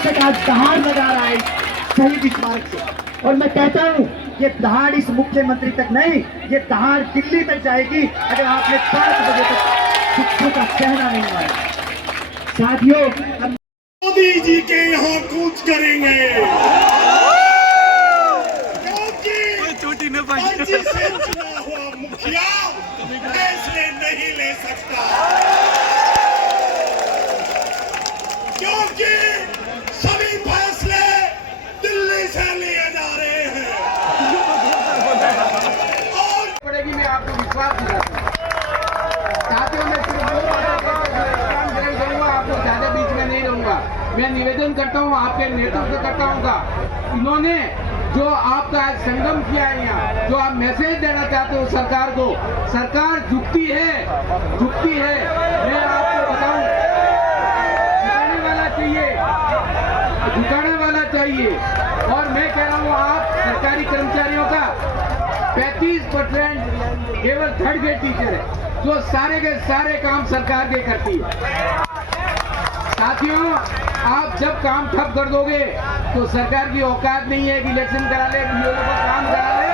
तक आज दहाड़ लगा रहा है शहीद स्मारक से। और मैं कहता हूं ये दहाड़ इस मुख्यमंत्री तक नहीं, ये दहाड़ दिल्ली तक जाएगी अगर आपने 5 बजे तक शिक्षकों का कहना नहीं माना। साथियों, हम मोदी जी के यहाँ कूच करेंगे क्योंकि से चुना हुआ मुखिया फैसले नहीं ले सकता, क्योंकि सभी फैसले दिल्ली से लिए जा रहे हैं। और पड़ेगी, मैं आपको विश्वास दिलाता हूँ। साथियों, मैं सिर्फ आपको ज्यादा बीच में नहीं रहूंगा। मैं निवेदन करता हूँ, आपके नेतृत्व करता हूँ। इन्होंने जो आपका आज संगम किया है यहाँ, जो आप मैसेज देना चाहते हो सरकार को, सरकार झुकती है। मैं आपको बताऊं, झुकाने वाला चाहिए। और मैं कह रहा हूँ, आप सरकारी कर्मचारियों का 35% केवल थर्ड ग्रेड टीचर है, जो सारे के सारे काम सरकार के करती है। साथियों, आप जब काम ठप कर दोगे तो सरकार की औकात नहीं है कि इलेक्शन करा ले, बीओ को काम करा ले।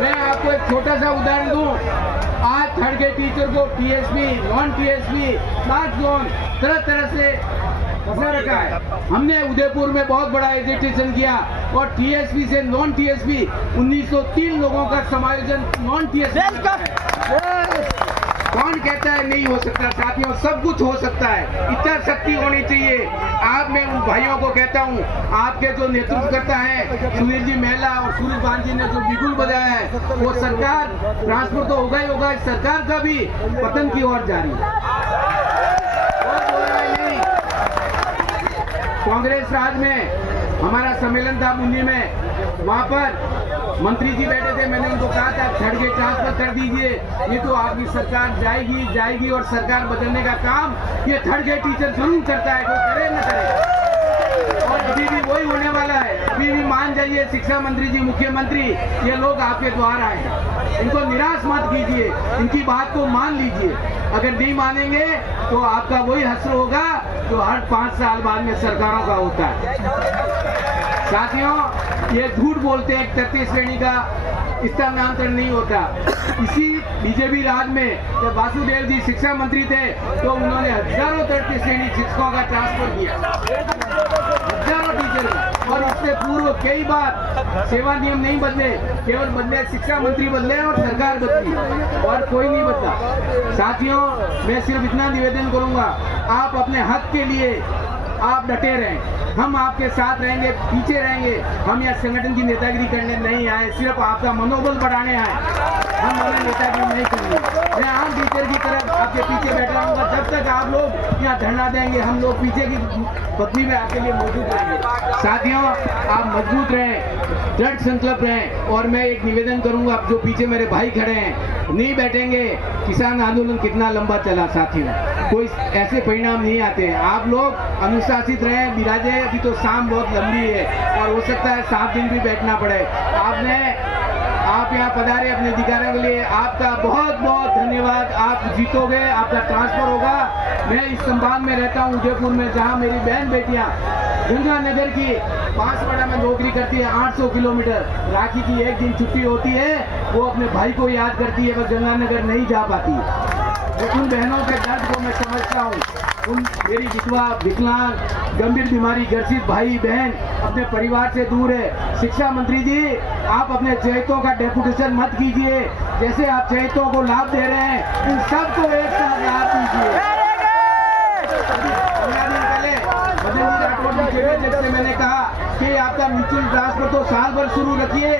मैं आपको एक छोटा सा उदाहरण दूं। आज थर्ड ग्रेड टीचर को TSP, non TSP, smart zone तरह से फंसा रखा है। हमने उदयपुर में बहुत बड़ा एजिटेशन किया और टीएसपी से नॉन टीएसपी 1903 लोगों का समायोजन नॉन टीएसपी है। कौन कहता है नहीं हो सकता? साथियों, सब कुछ हो सकता है, इच्छा शक्ति होनी चाहिए। आप, मैं उन भाइयों को कहता हूँ, आपके जो नेतृत्व करता है सुनील जी मेहला और सूरज भान जी ने जो बिगुल बजाया है, वो सरकार ट्रांसफर तो होगा ही होगा, सरकार का भी पतन की ओर जारी है। कांग्रेस राज में हमारा सम्मेलन था मुन्नी में, वहाँ पर मंत्री जी बैठे थे। मैंने उनको कहा था थर्ड ग्रेड ट्रांसफर कर दीजिए, ये तो आपकी सरकार जाएगी और सरकार बदलने का काम ये थर्ड ग्रेड टीचर जरूर करता है, कोई करे न करे। और अभी भी वही होने वाला है। अभी भी मान जाइए, शिक्षा मंत्री जी, मुख्यमंत्री, ये लोग आपके द्वार आए हैं, इनको निराश मत कीजिए, इनकी बात को मान लीजिए। अगर नहीं मानेंगे तो आपका वही हश्र होगा जो हर 5 साल बाद में सरकारों का होता है। साथियों, ये झूठ बोलते हैं 33 श्रेणी का स्थानांतरण नहीं होता। इसी बीजेपी राज में जब वासुदेव जी शिक्षा मंत्री थे तो उन्होंने हजारों 33 श्रेणी शिक्षकों का ट्रांसफर किया, हजारों टीचर का। और इससे पूर्व कई बार सेवा नियम नहीं बदले, केवल बदले शिक्षा मंत्री बदले और सरकार बदली, और कोई नहीं बदला। साथियों, मैं सिर्फ इतना निवेदन करूंगा, आप अपने हक के लिए आप डटे रहें, हम आपके साथ रहेंगे, पीछे रहेंगे। हम यहाँ संगठन की नेतागिरी करने नहीं आए, सिर्फ आपका मनोबल बढ़ाने आए। हम हमें नेतागिरी नहीं करनी। मैं आम टीचर की तरफ आपके पीछे बैठा रहूंगा जब तक आप लोग यहाँ धरना देंगे। हम लोग पीछे की पत्नी में आपके लिए मौजूद रहेंगे। साथियों, आप मजबूत रहें, दृढ़ संकल्प रहें। और मैं एक निवेदन करूंगा, जो पीछे मेरे भाई खड़े हैं, नहीं बैठेंगे। किसान आंदोलन कितना लंबा चला साथियों, कोई ऐसे परिणाम नहीं आते हैं। आप लोग अनुशासित रहें, विराजे। अभी तो शाम बहुत लंबी है और हो सकता है 7 दिन भी बैठना पड़े। आप यहाँ पधारे अपने अधिकारों के लिए, आपका बहुत बहुत धन्यवाद। आप जीतोगे, आपका ट्रांसफर होगा। मैं इस संभाग में रहता हूँ उदयपुर में, जहाँ मेरी बहन बेटियाँ गंगानगर की बांसवाड़ा में नौकरी करती है, 800 किलोमीटर। राखी की एक दिन छुट्टी होती है, वो अपने भाई को याद करती है, बस गंगानगर नहीं जा पाती। उन बहनों के दर्द को मैं समझता हूँ। उन मेरी विधवा, विकलांग, गंभीर बीमारी ग्रसित भाई बहन अपने परिवार से दूर है। शिक्षा मंत्री जी, आप अपने चहेतों का डेपुटेशन मत कीजिए। जैसे आप चहेतों को लाभ दे रहे हैं, इन सबको एक साथ लाभ दीजिए। जैसे मैंने कहा कि आपका म्यूचुअल ट्रांसफर तो साल भर शुरू रखिए।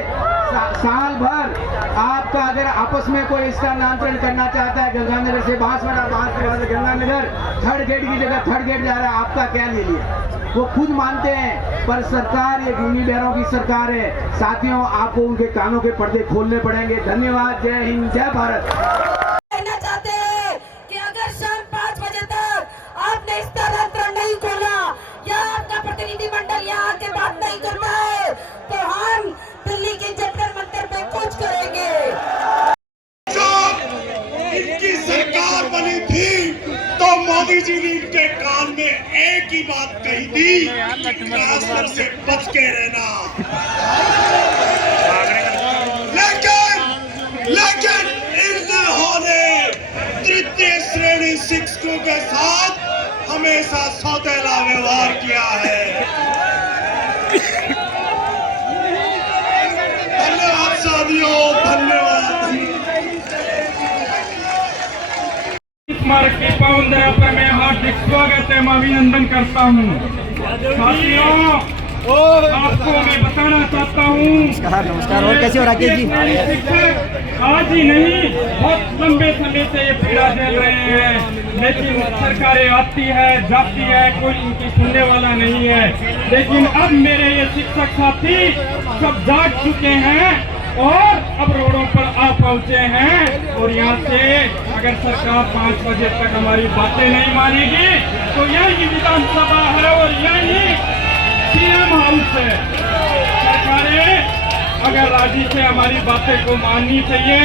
साल भर आपका अगर आपस में कोई स्थानांतरण करना चाहता है गंगानगर से बांसवाड़ा, बांसवाड़ा से गंगानगर, थर्ड गेट की जगह थर्ड गेट जा रहा है, आपका क्या ले लिया? वो खुद मानते हैं, पर सरकार ये गूंगी बहरों की सरकार है। साथियों, आपको उनके कानों के पर्दे खोलने पड़ेंगे। धन्यवाद। जय हिंद, जय भारत। कहना चाहते हैं कि अगर शाम 5 बजे तक आपने स्थानांतरण नहीं खोला या आपका प्रतिनिधि मंडल यहाँ आके बात नहीं करता है तो हम दिल्ली के जंतर मंतर पे कूच करेंगे। इनकी सरकार बनी थी तो मोदी जी ने इनके कान में एक ही बात कही थी, ट्रांसफर से बच के रहना। लेकिन इन्होंने तृतीय श्रेणी शिक्षकों के साथ हमेशा सौतेला व्यवहार किया है। धन्यवाद साथियों, धन्यवाद। स्मारक की पावन धरा पर मैं हार्दिक स्वागत एवं अभिनंदन करता हूँ। साथियों, आपको मैं बताना चाहता हूँ, नमस्कार। और कैसे हो राकेश जी? शिक्षक आज ही नहीं, बहुत लंबे समय से ये पीड़ा झेल रहे हैं, लेकिन सरकारें आती है जाती है, कोई इनकी सुनने वाला नहीं है। लेकिन अब मेरे ये शिक्षक साथी सब जाग चुके हैं और अब रोडों पर आ पहुंचे हैं। और यहाँ से अगर सरकार 5 बजे तक हमारी बातें नहीं मानेगी तो यही विधानसभा है और यही सीएम हाउस है। सरकारें अगर राजी से हमारी बातें को माननी चाहिए,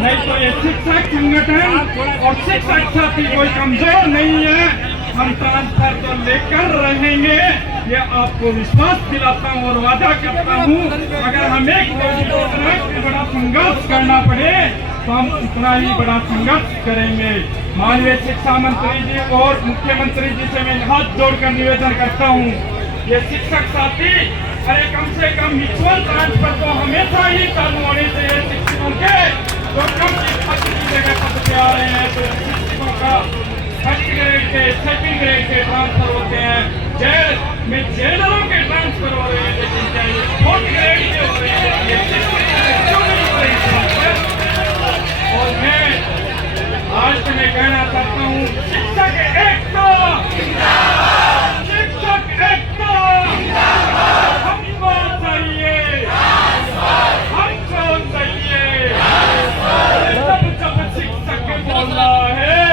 नहीं तो ये शिक्षक संगठन और शिक्षक साथी कोई कमजोर नहीं है। हम ट्रांसफर तो लेकर रहेंगे, ये आपको विश्वास दिलाता हूँ और वादा करता हूँ। अगर हमें कोई बड़ा संघर्ष करना पड़े तो हम इतना ही बड़ा संघर्ष करेंगे। माननीय शिक्षा मंत्री जी और मुख्यमंत्री जी से मैं हाथ जोड़कर निवेदन करता हूँ, ये शिक्षक साथी अरे कम से कम म्यूचुअल ट्रांसफर तो हमेशा ही चालू होने चाहिए शिक्षकों के। तो कम पद की जगह पद पे आ रहे हैं तो शिक्षकों का फर्स्ट ग्रेड के सेकंड ग्रेड के ट्रांसफर होते हैं, जेल में जेलरों के ट्रांसफर हो रहे हैं, लेकिन क्या ये फोर्थ ग्रेड के हो रहे हैं? ये क्यों नहीं हो रही ट्रांसफर? और मैं आज मैं कहना चाहता हूँ, शिक्षक एकता, शिक्षक एकता हमको चाहिए, हमको चाहिए। जब शिक्षक बोलना है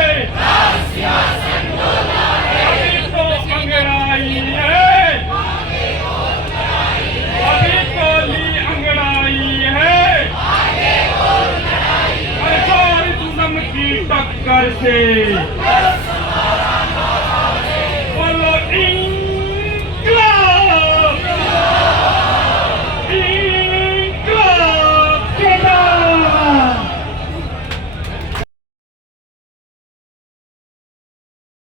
अभी तो अंगड़ाई है, अभी तो ली अंगड़ाई है। अरे चोर तुम की टक्कर से